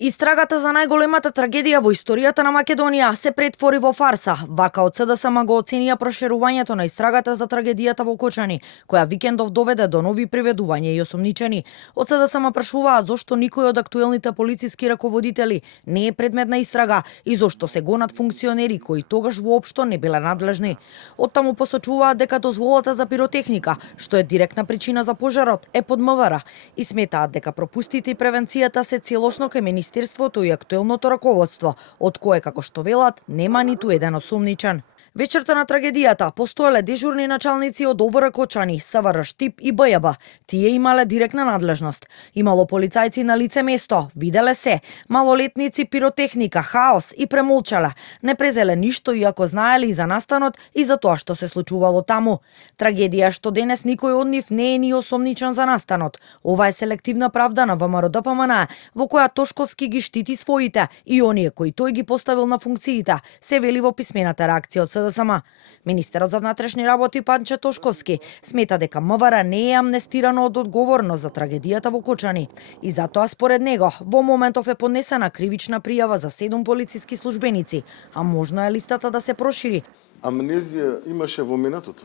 Истрагата за најголемата трагедија во историјата на Македонија се претвори во фарса. Вака од СДСМ го оценија проширувањето на истрагата за трагедијата во Кочани, која викендов доведе до нови приведувања и осомничени. Од СДСМ прашуваат зошто никој од актуелните полициски раководители не е предмет на истрага и зошто се гонат функционери кои тогаш воопшто не биле надлежни. Оттаму посочуваат дека дозволата за пиротехника, што е директна причина за пожарот, е под МВР и сметаат дека пропустите и превенцијата се целосно кај Министерството и актуелното раководство, од кое, како што велат, нема ниту еден осумничен. Вечерта на трагедијата постоеле дежурни началници од ОВР Кочани, СВР Штип и БЈБ. Тие имале директна надлежност. Имало полицајци на лице место, виделе се, малолетници, пиротехника, хаос и премолчале. Не презеле ништо иако знаеле и за настанот и за тоа што се случувало таму. Трагедија што денес никој од нив не е ни осомничен за настанот. Ова е селективна правда на ВМРО-ДПМН, во која Тошковски ги штити своите и оние кои тој ги поставил на функциите, се вели во писмената реакција од СДСМ. Министерот за внатрешни работи Панче Тошковски смета дека МВР не е амнестирано од одговорност за трагедијата во Кочани и затоа според него во моментов е поднесена кривична пријава за 7 полициски службеници, а можно е листата да се прошири. Амнезија имаше во минатото,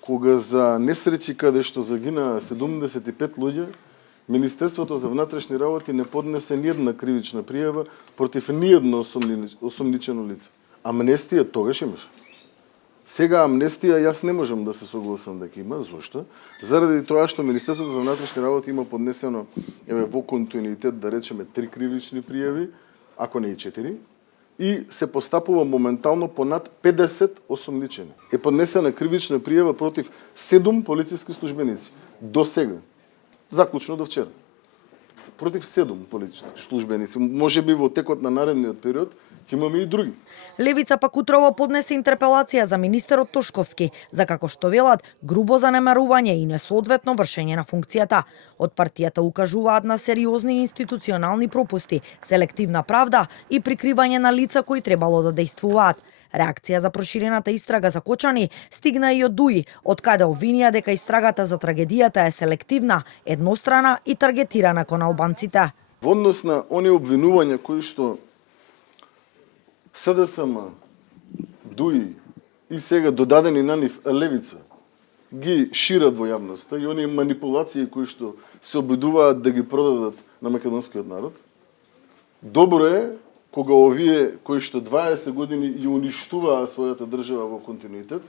кога за несреќи каде што загина 75 луѓе, Министерството за внатрешни работи не поднесе ниедна кривична пријава против ниедно осомничено лице. Амнестија тогаш имаше. Сега амнестија јас не можам да се согласам дека има. Зошто? Заради тоа што Министерството за внатрешни работи има поднесено во континуитет, да речеме, 3 кривични пријави, ако не и 4, и се постапува моментално понад 50 осомничени. Е поднесена кривична пријава против 7 полициски службеници. До сега. Заклучно до вчера. Против 7 полициски службеници. Може би во текот на наредниот период ќе имаме и други. Левица пак утрово поднесе интерпелација за министерот Тошковски, за како што велат грубо занемарување и несоодветно вршење на функцијата. Од партијата укажуваат на сериозни институционални пропусти, селективна правда и прикривање на лица кои требало да дејствуваат. Реакција за проширената истрага за Кочани стигна и од ДУИ, од каде обвинија дека истрагата за трагедијата е селективна, еднострана и таргетирана кон албанците. Во однос на оние обвинувања кои што СДСМ, ДУИ и сега додадени на нив левица ги шират во јавноста и оние манипулации кои што се обидуваат да ги продадат на македонскиот народ. Добро е кога овие кои што 20 години ја уништуваа својата држава во континуитет,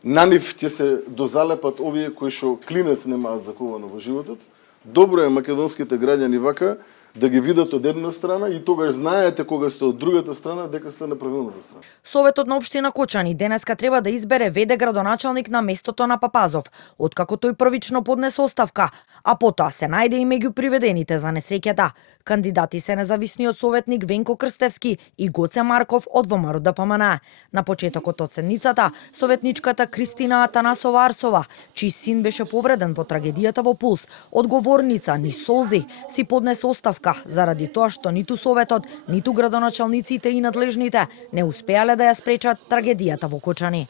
на нив ќе се дозалепат овие кои што клинец немаат заковано во животот. Добро е македонските граѓани вака да ги видат од една страна и тогаш знаете кога сте од другата страна дека сте на правилната страна. Советот на општина Кочани денеска треба да избере ВД градоначалник на местото на Папазов, откако тој првично поднесе оставка, а потоа се најде и меѓу приведените за несреќата. Кандидати се независниот советник Венко Крстевски и Гоце Марков од ВМРО-ДПМН. На почетокот од седницата, советничката Кристина Атанасова Арсова, чиј син беше повреден по трагедијата во Пулс, одговорница низ солзи, си поднесе оставка заради тоа што ниту советот, ниту градоначалниците и надлежните не успеале да ја спречат трагедијата во Кочани.